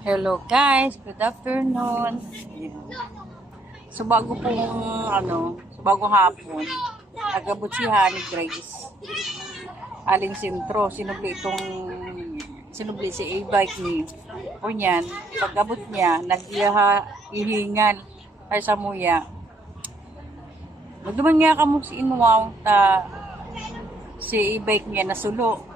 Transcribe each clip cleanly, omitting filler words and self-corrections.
Hello guys, good afternoon. So bago pong so bago hapon, nagabot si Honey Grace. Aling sentro, sinubli si e-bike ni. O niyan, pagabot niya, ihingal ay sa muya. Magduman nga kamo si Inwaw si e-bike niya nasulok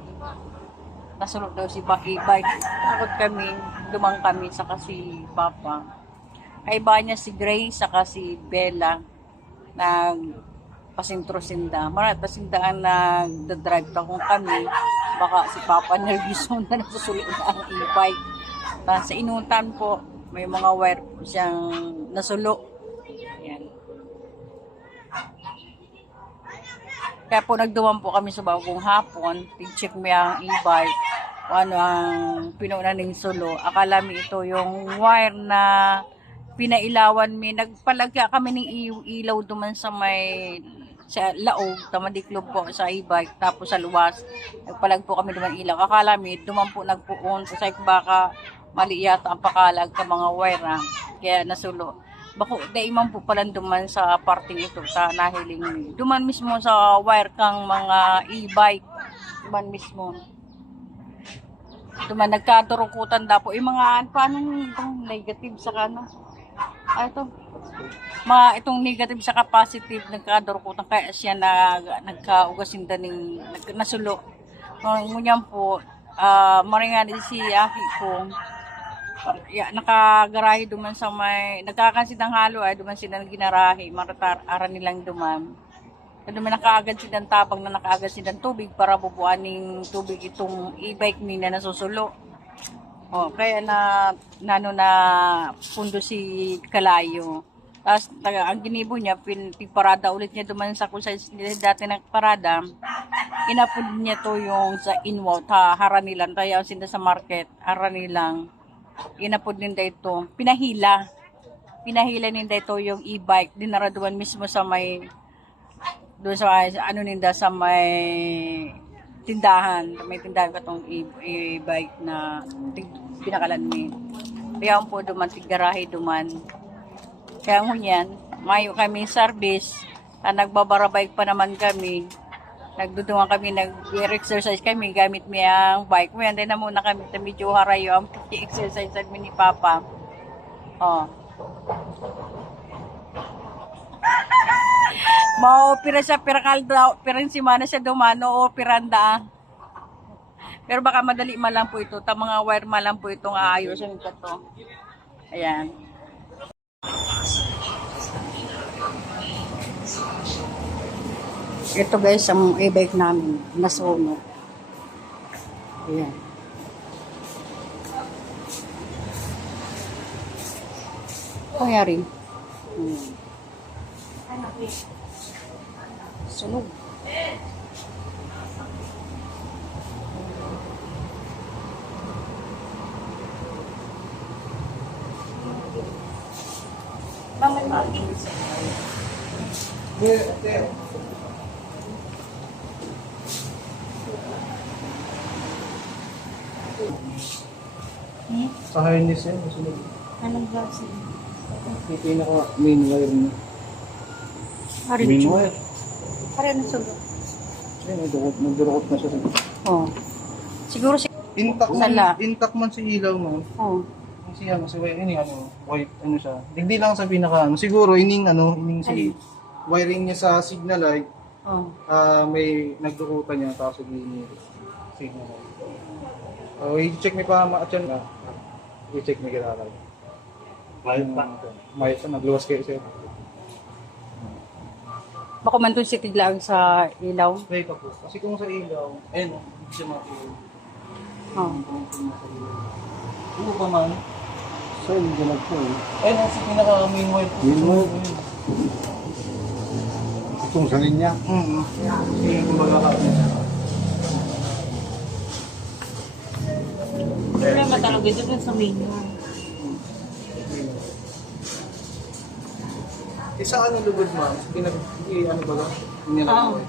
daw si e-bike. Takot kami, dumang kami saka si Papa. Kaiba niya si Grace saka si Bella nag pasintro-sinda. Marat pasindaan nagda-drive pa kung kami. Baka si Papa nervyoso na nasusulok na ang e-bike. Sa inutan po, may mga wire po siyang nasulok. Ayan. Kaya po nagduman po kami sa bagong hapon. Check mo yung e-bike. Ano ang pinuuna ng sulo. Akala mi ito yung wire na pinailawan mi. Nagpalagya kami ng ilaw duman sa laog, tamadiklob po sa e-bike, tapos sa luwas. Nagpalag po kami duman ilaw. Akala mi, duman po nagpuon. Kasi baka mali yata ang pakalag sa mga wire. Kaya nasulo. Bako, daiman po pala duman sa parting ito, sa nahiling mi. Duman mismo sa wire kang mga e-bike. Duman mismo. Duman nagkaturukutan dapo. Yung mga, paano itong negative sa kano? Itong negative sa positive, nagkaturukutan. Kaya siya nagkaugasin daning, nasulo. Ngunyan po, maringan si Aki ko. Nakagarahe duman sa nagkakansidang halo ay duman sila ginarahe, aran nilang duman. Duman nakaagad silang tapang na nakaagad silang tubig para bubuaning tubig itong e-bike ni na nasusulo. Kaya na pundo si Kalayo. Tapos ang ginibo niya, piparada ulit niya duman sa kung saan dati nagparada. Inapod niya to yung sa Inwaw, haran nilang, tayo sinda sa market, haran nilang. Inapod ninda ito, pinahila ninda ito yung e-bike, dinaraduan mismo sa doon sa ninda sa tindahan ka tong e-bike na pinakalan mi. Kaya po duman tigarahe duman. Kaya ngunyan, mayo kami service, nagbabarabike pa naman kami. Nagdudungan kami, nag-exercise kami gamit mi ang bike. Ngayon, din na muna kami, medyo harayo ang exercise kami ni Papa. Maopira siya, pirang simana siya dumano o piranda. Pero baka madali malang po ito. Mga wire malang po itong aayusin ito to. Ayan. Ito guys, ang e-bike namin, nasunog. Ayan. Pangyari. Sunog. Bangun lagi. Sa harness yan, masunod. Anong gas? Yung pinaka main wire niya. Main wire. Parang nasunog. Ayun, nagdurukot na siya. Siguro Intact man si ilaw mo. Siya, kasi white, siya. Digdi lang sa pinaka, siguro, ining si wiring niya sa signal light. May nagdurutan niya, tapos yung signal light. I-check mi pa maatyan na. I-check mi kailangan. Mayat pa, nagluwas kayo siya. baka man doon si tiglaan sa ilaw. Right po. Kasi kung sa ilaw, ayun, hindi siya matuloy. Ano pa man? So, hindi na po eh. Ayun, kasi pinaka-main wire po. Main wire? Itong sa linya? Sige, kumbaga ka. Problema talaga ito sa main wire. Isa lubod ma'am? Ano ba lang?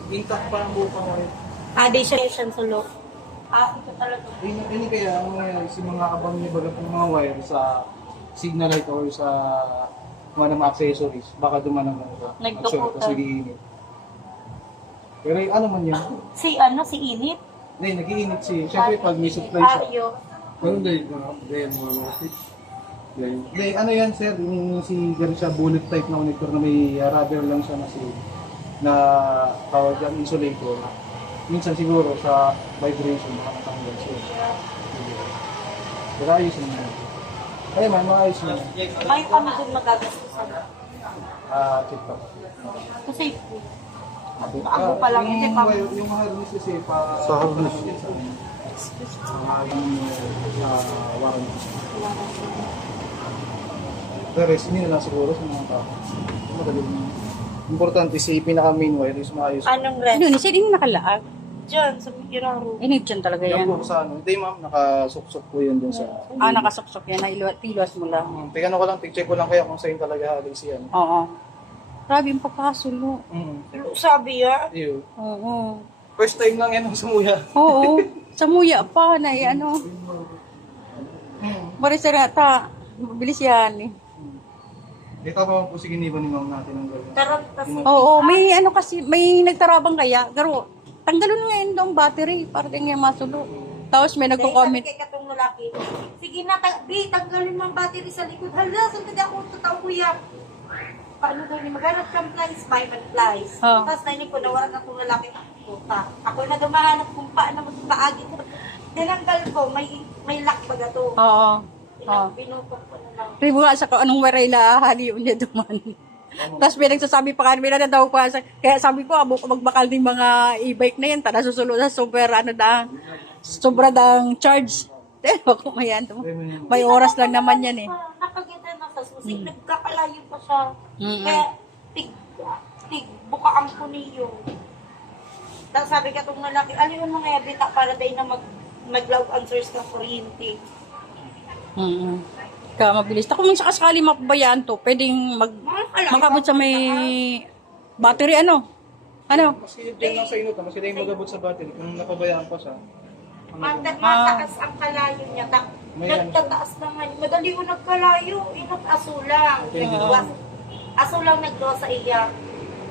Intact pa ang buong wire. Di siya siyang sulo. Ito talaga. Ini kaya, ano nangyayari, si mga abang niya baga ng mga wire sa signal light or sa mga accessories, baka dumanang Nagdukutan. kasi iinit. Pero ano man yan, Si Init? hindi, nag-iinit siyempre pag may supply siya. Aryo. Pero dahil mga matik. Dahil, Hindi, ano yan sir, yung si ganun siya bullet type na connector na may rubber lang siya na tawag yan, insulator. Minsan siguro sa vibration, baka natanggal siya. Pero ayos naman yan. Ayun man, maayos naman. May kami dun magagastusan. TikTok. Kasi, ako pa lang, hindi pa. Yung harness kasi pa... Sa harness. Sa warranty. The rest, hindi na lang siguro sa mga tao. Madaling. Importante si pinaka-main wire is maayos. Anong rest? Doon, isa din nakalaag. Diyan, sa Miraro. Init dyan talaga Yan yan. po sa ano. Hindi ma'am, nakasuksok po yan dun sa... Nakasuksok yan. Tiluas mo lang. Tingnan ko lang, check ko lang kaya kung saan talaga halos yan. Oo. Grabe yung pagkasulo. Sabi ya? Ew. Oo. First time lang yan ang sumuya. Oo. Sa muya pa na ano. Maris na ta. Mabilis yan eh. Ito pa po si giniba ni ma'am natin ang gawin. Tarantas. Oo. May ano kasi, may nagtarabang kaya. Garo, tanggalon ngayon daw ang battery para din nga masulo. Tapos may nagko-comment. Sabi kay katong lalaki, sige na, tanggalin mo ang battery sa likod. Hala, sundad ako, totoo kuya. Paano daw ni maghanap kang flies, buy man flies. Oh. Tapos nainig ko, nawaran na itong lalaki. Puta. Ako na dumahanap kung paano magpaagi ko. Tinanggal ko, may lock ba to? Oo. Oo. Binutok ko na lang. Ribo nga sa anong waray na haliw niya duman. Tapos may nagsasabi pa kanila na daw pa. Kaya sabi ko, abo ko magbakal ng mga e-bike na yan. Tada susunod na super sobra dang charge. Ewan ko mayan. May oras lang naman yan eh. Nakagita na sa susi, nagkakalayo pa siya. Mm-mm. Kaya, bukaan ko niyo. Tapos sabi ka itong lalaki, aliwan mo nga bita para tayo na mag-log answers ng kuryente. Kaya mabilis. Kung sakasakali mapabayaan to, pwedeng makabot sa may battery ano? Ano? Maski dyan lang sa inot, maski na yung magabot sa battery, kung napabayaan pa siya. Mataas ang kalayo niya. Nagtataas naman. Madali ko nagkalayo. Nag-asulang. Asulang nagdawa sa iya.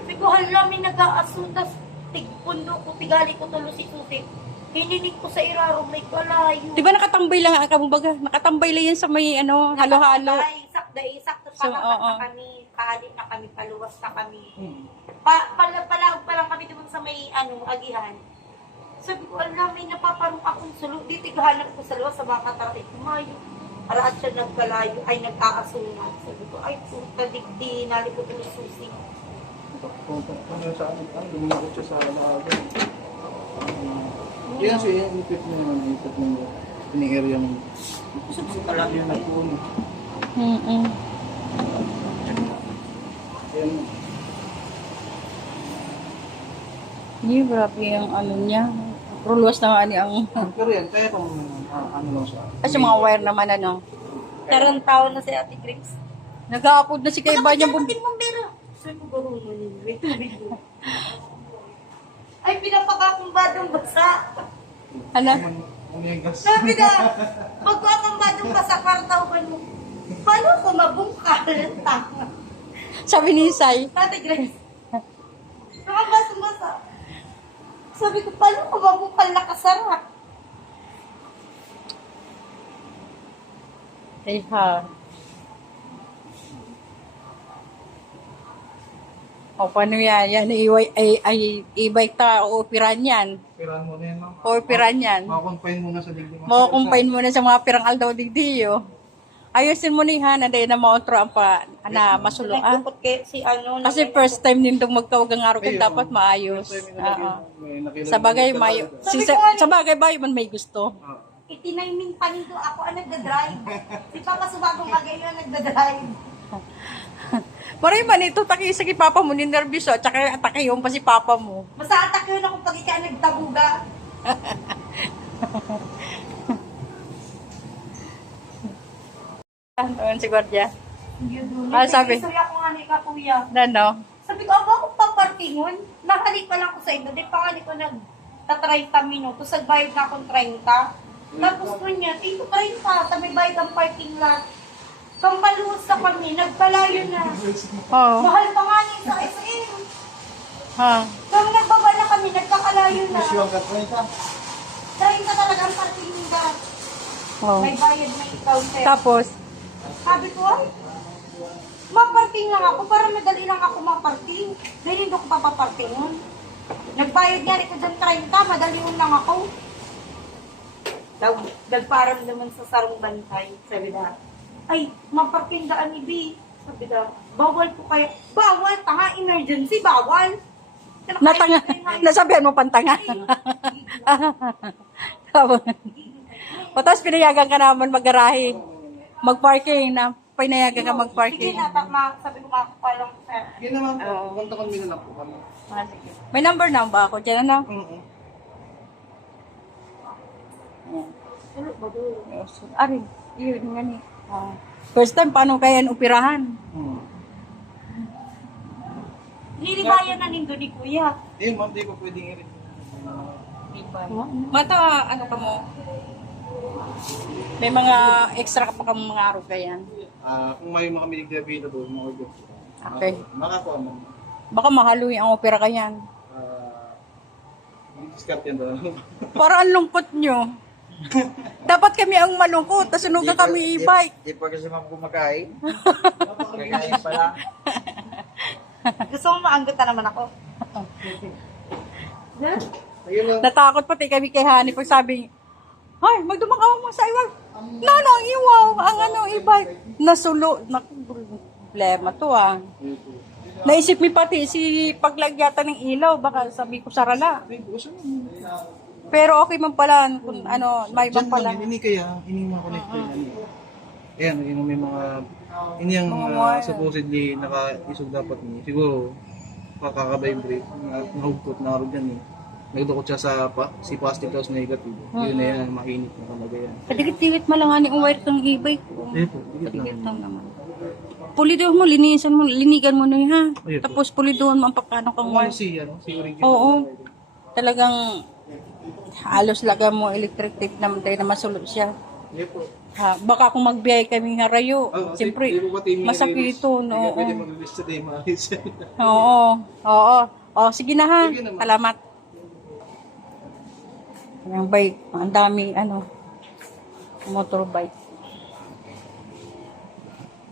Sabi ko, hala, may nag-aaso. Tapos tigpundo ko, tigali ko tulo si Susi. Hininig ko sa iraro, may kalayo. Di ba nakatambay lang ang baga? Nakatambay lang yan sa may ano, halo-halo. Sakto So, pa oo. na kami. Kaali na kami, paluwas na kami. Hmm. Palaog pa lang kami doon sa may agihan. Sabi ko, alam, may napaparong akong sulo. Di tighanap ko sa luwas sa mga kataray. Kumayo. Paraat siya nagkalayo, ay nag-aasungan. Sabi ko, ay puta, digdi, nalikot yung susi. Ano sa akin, luminakot siya sa alaga. Yan siya, yung ipit niya naman, ipit niya. Pining area mo. Alam niya nagpuno. Yan. Hindi, grabe yung ano niya. Ruluwas naman ang... Pero yan, kaya kung ano lang siya. Kasi mga wire naman ano. Taon na si Ate Grace. Nag-a-upload na si Kaiba niya. Bombero. Saan mo garo mo nila? May tubig mo. Ay, pinapakakumbadong basa. Hala? Ano yung gas? Sabi na, magkakakumbadong basa, kartauban mo. Paano ko mabungkal? Tanga. Sabi ni Isay. Ate Grace. Nakabasong basa. Sabi ko, paano ko mabungkal na kasara? Ay ha. O paano yan? Yan ay i-bike ta o piran yan. Pirahan mo na yan, ma'am. O piran yan. Makakonfine muna sa digdi. Makukumpain mo na sa mga pirang aldaw digdiyo. Ayusin mo ni ha, na dahil na mautro ang na masulo. Nagdukot kay si Kasi first time nindong magkawagang araw kan dapat maayos. Sa bagay, sa bagay ba man may gusto. Itiniming pa nito ako ang nagda-drive. Si Papa Subagong bagay yun nagda-drive. Maray man ito, taki sa papa mo, ni nervous at saka atake yung pa si papa mo. Basta atak yun ako pag ika nagtabuga. Ano si Guardia? Sabi Sabi? ako nga ni Kuya. Ano? Sabi ko, ako paparkingon. Nakalik pa lang ko sa inyo. Di pa nga ko ta 30 minutos, nagbayad na akong 30. Tapos ko niya, tito 30, tabi bayad ang parking lot. Pangbaluhos na kami, nagpalayo na. Oo. Mahal pa nga niya sa SM. Ha. Kung nagbaba na kami, nagkakalayo na. Siwang ka, 30. 30 talaga ang parking lot. Oo. May bayad na ikaw, sir. Tapos, Sabi ko, ay, maparting lang ako para madali lang ako maparting. Dahil hindi ko papapartingon. Nagbayad nga rin ko dyan 30, madaliun lang ako. Nagparang naman sa sarong bantay. Sabi na, ay, maparting daan ni B. Sabi na, bawal po kaya. Bawal, tanga, emergency, bawal. natanga, nasabihan mo pantanga. O tapos pinayagan ka naman mag-garahe. Mag-parking na. Pinayagan ka Sige mag-parking. na, sabi ko makakuha lang sir. Yun naman po, kontakan mo na lang po kami. May number na ba ako dyan, ano? Oo. Ari, yun nga ni. First time, paano kaya upirahan? Nilibayan na nindo ni kuya. Ma'am, di pa pwedeng i-read. Mata, ano ka mo? May mga extra ka pa kang mga araw kayan. Kung may mga milig na available, mga order. Okay. Makakuha mo. Baka mahaloy ang opera kayan. Discount yan daw. Para ang lungkot nyo. Dapat kami ang malungkot, tapos sunugan kami e-bike. Di pa kasi mga kumakain. Kakain pa lang. Gusto mo maanggot na naman ako? Ayun lang. Natakot pati kami kay Hani pag sabi, ay, magdumakaw mo sa iwaw. No, iwaw, ang ano, e-bike. Nasulo. Naku, problema to ah. Naisip mi pati si paglagyatan ng ilaw, baka sabi ko sarala. Pero okay man pala, kung ano, may ibang Diyan pala. lang, ini kaya, ini mga connector yan. Ayan, yung may mga, ini yung Mga wire. supposedly naka-isog dapat niya. Siguro, kakaka-vibrate, nahugkot na rin yan eh. Nagdukot siya sa si positive tapos negative. Yun na yan, mainit na talaga yan. Kadikit-dikit malangan yung wire ng e-bike. Ayun po, dikit Kadikit lang. lang naman. Pulidohan mo, linigan mo na yun ha. Ayun po. Tapos pulidohan mo ang pagkano kang Kung ano wire. si original. Oo. Talagang halos lagay mo electric tape naman tayo na masulot siya. Ayun po. Ha, baka kung magbiyay kami nga rayo, siyempre, di po pati may masakit release. ito. Hindi No? ka pwede mag-release today, maalis. Oo. Oo. O, sige na ha. Sige naman. Salamat. Yung bike, ang daming ano, motorbike.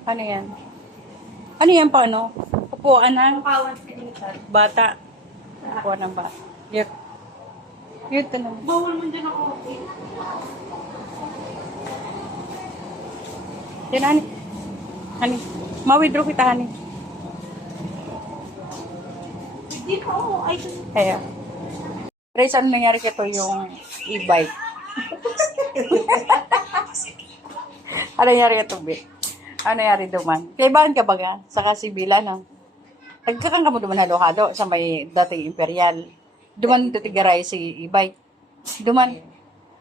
Ano yan? Ano yan pa ano? Upuan ng Kawan sa initan. bata. Upuan ng bata. Yep. Yun ka naman. Bawal mo dyan ako. Yan, Hani. Hani. Ma-withdraw kita, Hani. Hindi pa ako. Ay, Kaya. Grace, ano nangyari kito yung e-bike? Ano nangyari kito, Bi? Ano nangyari duman? Kaibahan ka ba nga? Sa Kasibila, no? Nagkakang ka mo duman halo-halo sa may dating Imperial. Duman dito tigaray si e-bike. Duman.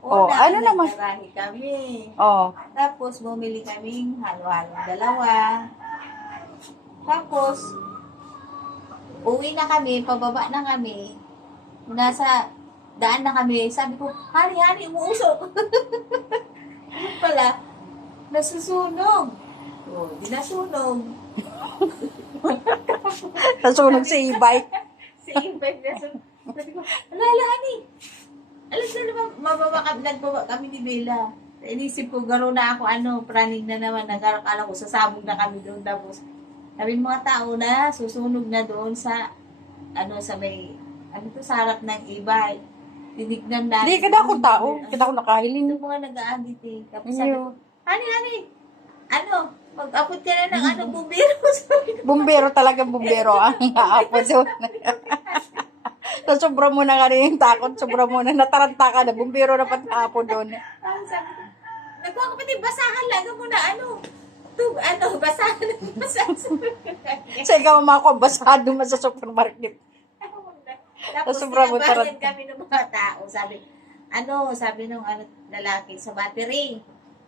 Oh, ano naman? Nagkarahi kami. Oh. Tapos, bumili kaming halo-halong dalawa. Tapos, uwi na kami, pababa na kami. Nasa daan na kami. Sabi ko, Hani, umuusok. Ano pala? Nasusunog. Oh, di nasunog. Nasunog si e-bike. Si Impact nasunog. Sabi ko, alala, Hani. Alas na naman, nagbaba kami ni Bella. Inisip ko, garo na ako, praning na naman. Nagkarakala ko, sasabog na kami doon. Tapos, sabi ng mga tao na, susunog na doon sa, sa may, sa harap ng e-bike. Tinignan natin. Di, kada akong tao. Kada akong nakahiling. Ito mga nag-aagit eh. Tapos sabi ko, Hani, pag-apot ka na ng bumbero. Sabi ko, Bumbero talaga, bumbero ang aapo doon. So, sobra mo na nga rin yung takot. Sobra mo na nataranta ka na. Bumbero na pati aapo doon. sabi ko, nagkakapatid, basahan lang mo na basahan. Sa ikaw mga kumbasado mo sa supermarket. Tapos Sobrang sinabayan taranta. kami ng mga tao. Sabi nung lalaki, sa battery.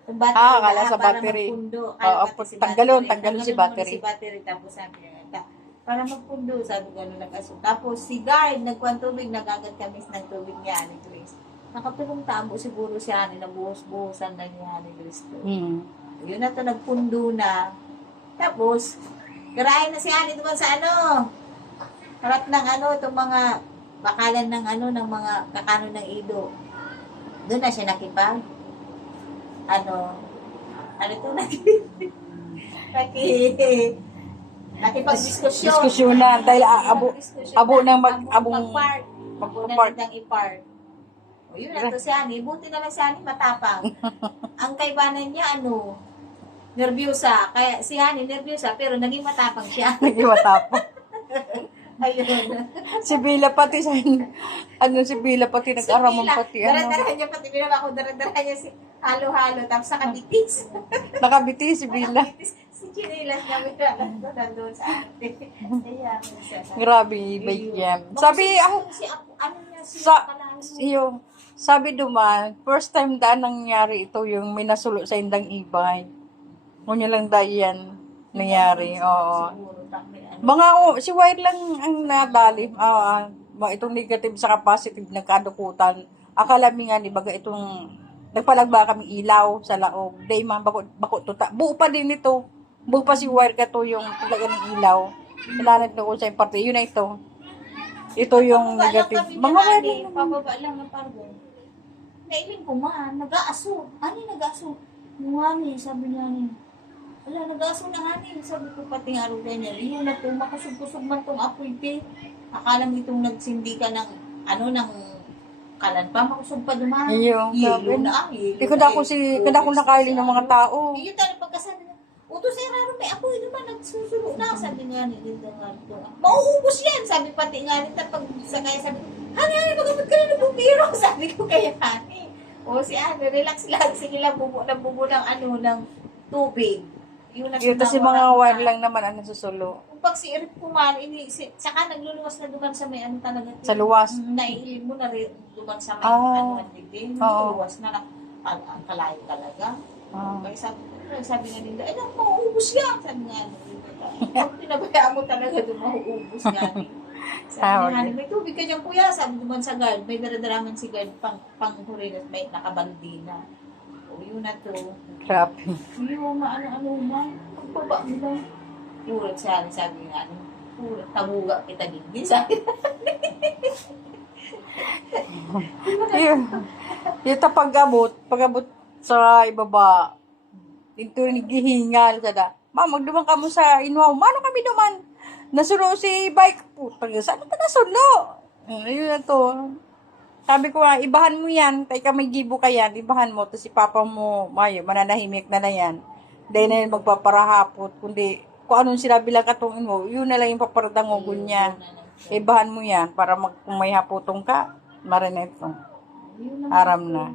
Yung Ah, akala na, sa para battery. magpundo. Oo, Pati tanggalon si Tanggalin mo muna battery. si battery. Tapos sabi niya, para magpundo, sabi gano'n nag-aso. Tapos si guard, nagkuhan tubig, nagagat kami ng tubig niya ni Grace. Nakatulong tabo siguro siya ni nabuhos-buhosan na niya ni Grace. Yun na to, nagpundo na. Tapos, garahin na si Ani naman sa ano. Harap ng ano, itong mga bakalan ng ano, ng mga kakano ng Ido. Doon na siya nakipag. Ano to, nakipag-diskusyon. Diskusyon na, dahil abo ng mag-part. mag-part. Mag i-part. O yun na to si Ani. Buti na lang si Ani matapang. Ang kaibanan niya, nervyosa. Kaya si Ani nervyosa, pero naging matapang siya. Naging matapang. Ayun. Si Bila pati sa si Bila pati nag-aramang pati Dara-dara niya pati. Binaba ko, dara-dara niya si halo-halo. Tapos nakabitis. nakabiti si Bila. Nakabitis. Si Chinilas niya. Nandun sa ate. Kaya, Grabe, ibig yan. Sabi, sabi duman, first time daan nangyari ito yung may nasulo sa indang ibay. Ngunit lang dayan nangyari, oo. Si White lang ang nadali, itong negative sa positive nagkadukutan. Akala mi nga ni baga itong nagpalagba kami ilaw sa laog. Day man bako tuta. Buo pa din ito. Buo pa si White ka to yung talaga ng ilaw. Kailangan ko sa parte. Yun na ito. Ito yung negative. Mga White lang. Pababa lang ng pargo. Nailing ko man, nag-aaso. Ani nag-aaso? Ngani, sabi niya ni. Wala, nag-aaso na ani. Sabi ko pati nga rin niya. Yun na itong makusog-kusog man itong apoy te. Akala mo itong nagsindi ka ng ng kalan pa, makusog pa dumaan. Yung Yelo na. kada ko nakailin ng mga tao. Yun tayo pagkasabi na. Uto sa raro may apoy naman, nagsusulo na. Sabi nga ni Linda nga ito. Mauubos yan, sabi pati nga rin. Pag sakaya sabi ko, Hani, magabot ka na ng bumbiro. Sabi ko kaya, Hani. O si Ani, relax lang. Sige lang, bubo ng tubig. Yun Kasi mga wire lang naman ang nasusulo. Kung pag si Eric kuman, saka nagluluwas na duman sa may talaga. Sa luwas. Naiilin mo na rin duman sa may din. Oo. Luwas na ang kalayo talaga. Kaya sabi nga nila, mauubos yan. Sabi nga nila, pinabayaan mo talaga doon, mauubos yan. Sabi nga, may tubig ka dyan kuya. Sabi duman sa guard, may daradaraman si guard pang-huri at may nakabaldi na. O yun na to. Grabe. Yung ano man, pagbaba mo lang. Urat siya, sabi nga, urat, tabuga kita din. Sabi yung pag-abot sa ibaba, ito gihingal sada. Ma'am, magduman ka mo sa inwaw. Mano kami duman? Nasulo si bike. Putang saan ka nasulo? Ayun na to. Sabi ko ibahan mo yan. Kaya may gibo ka yan. Ibahan mo. Tapos si papa mo, mananahimik na yan. Dahil na yun magpaparahapot. Kundi, kung anong sinabi lang katungin mo, yun na lang yung papardangogon niya. Ibahan mo yan para kung may haputong ka, marinet ko. Aram na.